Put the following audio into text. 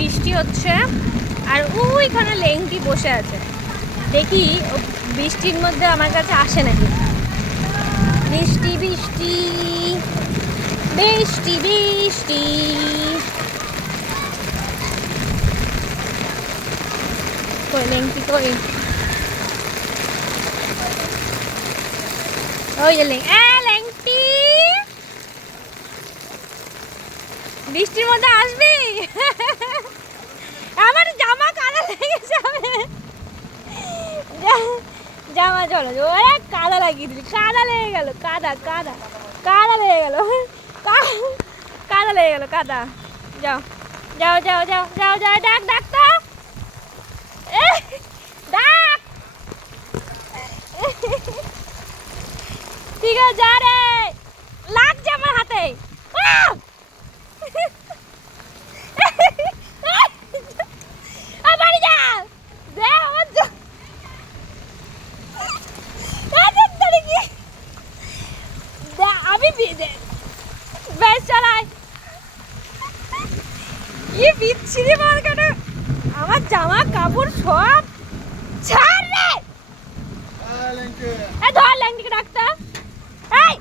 বৃষ্টি হচ্ছে আর ওইখানে লেংটি বসে আছে। দেখি বৃষ্টির মধ্যে আমার কাছে আসে নাকি। বৃষ্টি বৃষ্টি বৃষ্টি বৃষ্টি, কই লেংটি কই? ওই যে লেংটি, বৃষ্টির মধ্যে আসবি? আমার জামা কাদা লেগে যাবে। জামা চলো, ওরা কাদা লাগিয়ে দিলি, কাদা লেগে গেল, কাদা কাদা কাদা লেগে গেল, কাদা লেগে গেল, কাদা। যাও যাও যাও যাও যাও যাও, ডাক ডাক তো, ডাক। ঠিক আছে যা রে, লাগছে আমার হাতে। বাড়ি যা, আমি বেশ চালাই। কি বিচ্ছিরি মার্কেটে আমার জামা কাপড় সব ছাড় রে। ধর ল্যাংটিকে ডাক্তার। এই